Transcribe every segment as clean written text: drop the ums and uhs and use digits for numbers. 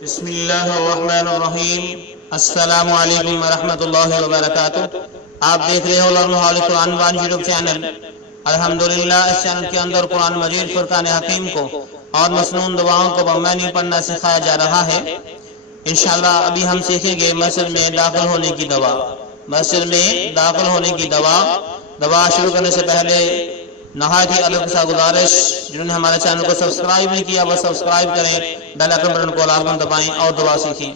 بسم اللہ الرحمن الرحیم۔ السلام علیکم ورحمۃ اللہ وبرکاتہ۔ آپ دیکھ رہے ہو learn Quran one YouTube channel. الحمدللہ اس چینل کے اندر قرآن مجید فرقان حکیم کو اور مسنون دعاؤں کو بمعنی پڑھنا سکھایا جا رہا ہے۔ انشاءاللہ ابھی ہم سیکھیں گے مسجد میں داخل ہونے کی دعا۔ مسجد میں داخل ہونے کی دعا شروع کرنے سے پہلے نہایت ہی ادب کے ساتھ گزارش، جنہوں نے ہمارے چینل کو سبسکرائب نہیں کیا وہ سبسکرائب کریں، بیل آئیکن بٹن کو لازم دبائیں اور دعا سیکھیں۔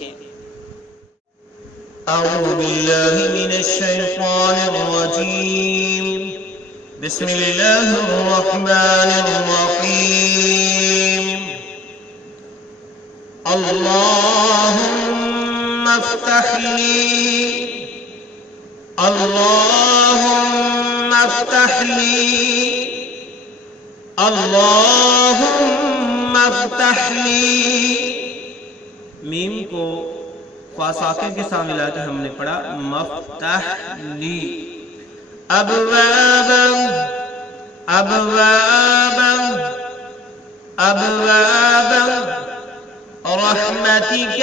اعوذ باللہ من الشیطان الرجیم، بسم اللہ الرحمن الرحیم۔ اللہم افتح لی، اللہم افتح لی، اللہم افتح لی۔ میم کو خوا ساکن کے ساتھ ملا کے ہم نے پڑھا مفتح لی۔ ابوابا ابوابا ابوابا رحمتک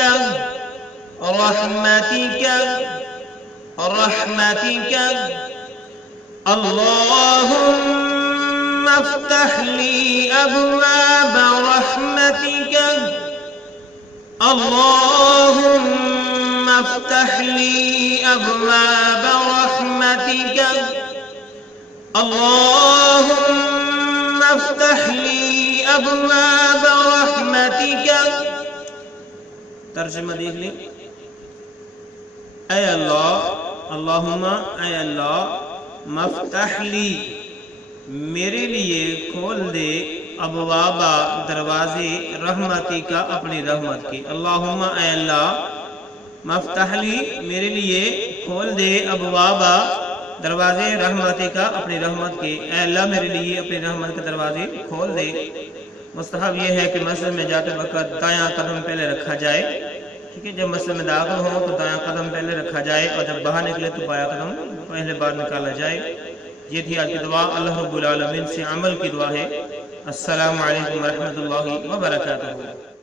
رحمتک رحمتک۔ اللہم افتح لی ابواب رحمتک، اللہم افتح لی ابواب رحمتک، اللہم افتح لی ابواب رحمتک۔ ترجمہ دیکھ لیں۔ اے اللہ، اللہم اے اللہ، مفتح لی میرے لیے کھول دے، ابوابا دروازے، رحمتی کا اپنی رحمت کے۔ اللہم اے اللہ، مفتح لی میرے لیے کھول دے، ابوابا دروازے، رحمتی کا اپنی رحمت کے۔ اے اللہ میرے لیے اپنی رحمت کے دروازے کھول دے۔ مستحب یہ ہے کہ مسجد میں جاتے وقت دایاں قدم پہلے رکھا جائے، ٹھیک ہے؟ جب مسجد میں داخل ہو تو دایاں قدم پہلے رکھا جائے اور جب باہر نکلے تو بایاں قدم پہلے بعد نکالا جائے۔ یہ تھی آج کی دعا۔ اللہ رب العالمین سے عمل کی دعا ہے۔ السلام علیکم ورحمۃ اللہ وبرکاتہ۔